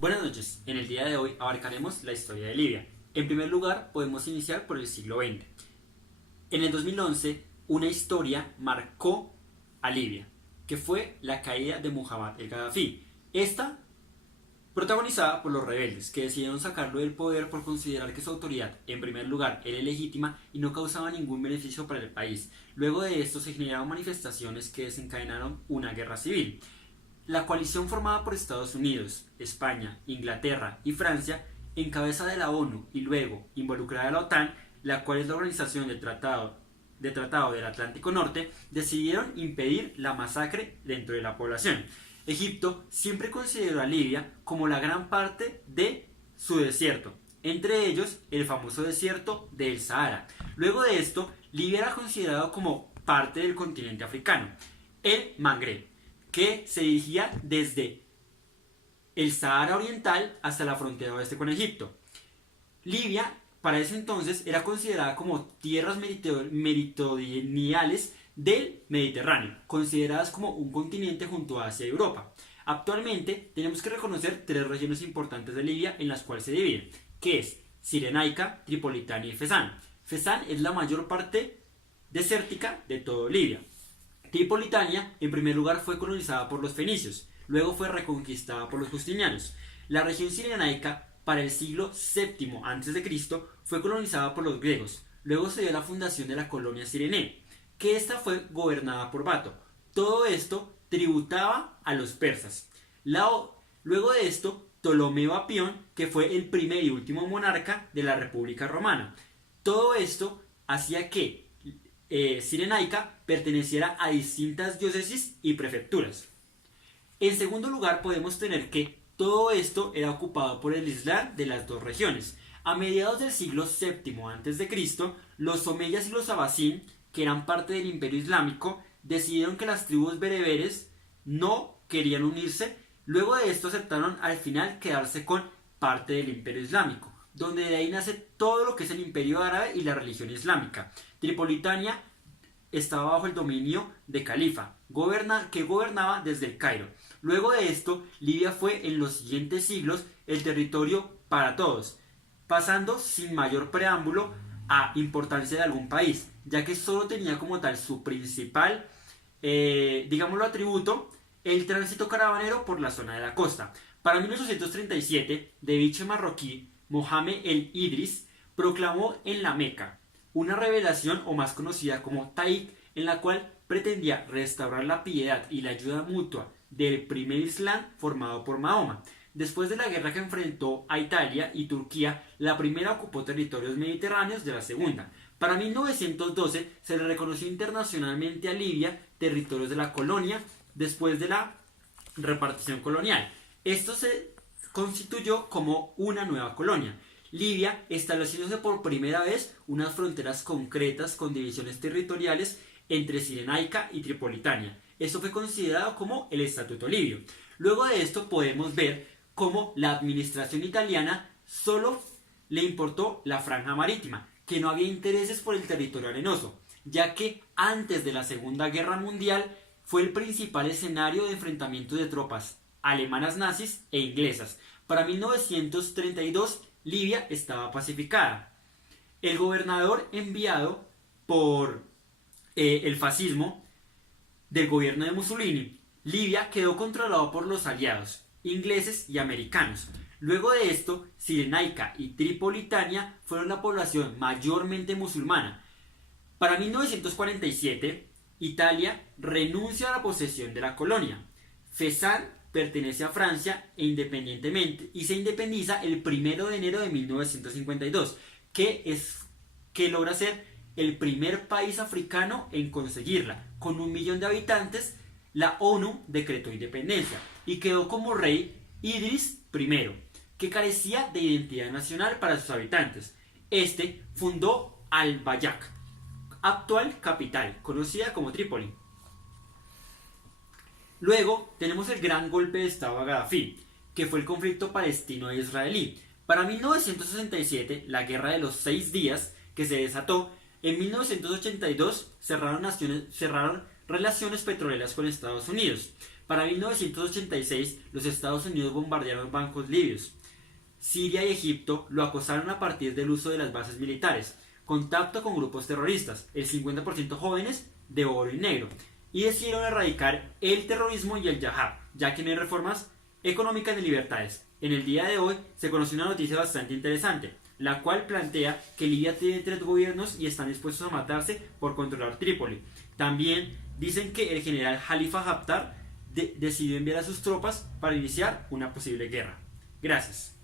Buenas noches, en el día de hoy abarcaremos la historia de Libia. En primer lugar, podemos iniciar por el siglo XX. En el 2011, una historia marcó a Libia, que fue la caída de Muhammad el Gaddafi. Esta protagonizada por los rebeldes, que decidieron sacarlo del poder por considerar que su autoridad, en primer lugar, era ilegítima y no causaba ningún beneficio para el país. Luego de esto se generaron manifestaciones que desencadenaron una guerra civil. La coalición formada por Estados Unidos, España, Inglaterra y Francia, en cabeza de la ONU y luego involucrada a la OTAN, la cual es la organización Tratado del Atlántico Norte, decidieron impedir la masacre dentro de la población. Egipto siempre consideró a Libia como la gran parte de su desierto, entre ellos el famoso desierto del Sahara. Luego de esto, Libia era considerado como parte del continente africano, el Magreb, que se dirigía desde el Sahara Oriental hasta la frontera oeste con Egipto. Libia, para ese entonces, era considerada como tierras meridionales del Mediterráneo, consideradas como un continente junto a Asia y Europa. Actualmente tenemos que reconocer tres regiones importantes de Libia en las cuales se divide, que es Cirenaica, Tripolitania y Fesán. Fesán es la mayor parte desértica de todo Libia. Tripolitania, en primer lugar, fue colonizada por los fenicios, luego fue reconquistada por los justinianos. La región cirenaica, para el siglo VII a.C., fue colonizada por los griegos, luego se dio la fundación de la colonia Cirene, que esta fue gobernada por Bato. Todo esto tributaba a los persas. Luego de esto, Ptolomeo Apión, que fue el primer y último monarca de la República Romana. Todo esto hacía que Cirenaica perteneciera a distintas diócesis y prefecturas. En segundo lugar, podemos tener que todo esto era ocupado por el Islam de las dos regiones. A mediados del siglo VII a.C., los omeyas y los abasín, que eran parte del Imperio Islámico, decidieron que las tribus bereberes no querían unirse. Luego de esto aceptaron al final quedarse con parte del Imperio Islámico, donde de ahí nace todo lo que es el Imperio Árabe y la religión islámica. Tripolitania estaba bajo el dominio de Califa, que gobernaba desde el Cairo. Luego de esto, Libia fue en los siguientes siglos el territorio para todos, pasando sin mayor preámbulo a importancia de algún país, ya que solo tenía como tal su principal, digámoslo, atributo, el tránsito caravanero por la zona de la costa. Para 1837, de biche marroquí, Mohamed el Idris proclamó en la Meca una revelación, o más conocida como Taik, en la cual pretendía restaurar la piedad y la ayuda mutua del primer Islam formado por Mahoma. Después de la guerra que enfrentó a Italia y Turquía, la primera ocupó territorios mediterráneos de la segunda. Para 1912 se le reconoció internacionalmente a Libia territorios de la colonia después de la repartición colonial. Esto se constituyó como una nueva colonia. Libia estableciéndose por primera vez unas fronteras concretas con divisiones territoriales entre Cirenaica y Tripolitania. Esto fue considerado como el Estatuto Libio. Luego de esto podemos ver cómo la administración italiana solo le importó la franja marítima, que no había intereses por el territorio arenoso, ya que antes de la Segunda Guerra Mundial fue el principal escenario de enfrentamiento de tropas alemanas nazis e inglesas. Para 1932 Libia estaba pacificada. El gobernador enviado por el fascismo del gobierno de Mussolini, Libia quedó controlado por los aliados ingleses y americanos. Luego de esto, Cirenaica y Tripolitania fueron la población mayormente musulmana. Para 1947, Italia renuncia a la posesión de la colonia. Fezzan pertenece a Francia y se independiza el 1 de enero de 1952, que logra ser el primer país africano en conseguirla. Con 1 millón de habitantes, la ONU decretó independencia y quedó como rey Idris I, que carecía de identidad nacional para sus habitantes. Este fundó Al-Bayak, actual capital, conocida como Trípoli. Luego tenemos el gran golpe de estado a Gaddafi, que fue el conflicto palestino-israelí. Para 1967, la guerra de los 6 días que se desató. En 1982 cerraron relaciones petroleras con Estados Unidos. Para 1986, los Estados Unidos bombardearon bancos libios. Siria y Egipto lo acosaron a partir del uso de las bases militares, contacto con grupos terroristas, el 50% jóvenes de oro y negro, y decidieron erradicar el terrorismo y el yihad, ya que no hay reformas económicas ni libertades. En el día de hoy se conoció una noticia bastante interesante, la cual plantea que Libia tiene 3 gobiernos y están dispuestos a matarse por controlar Trípoli. También dicen que el general Khalifa Haftar decidió enviar a sus tropas para iniciar una posible guerra. Gracias.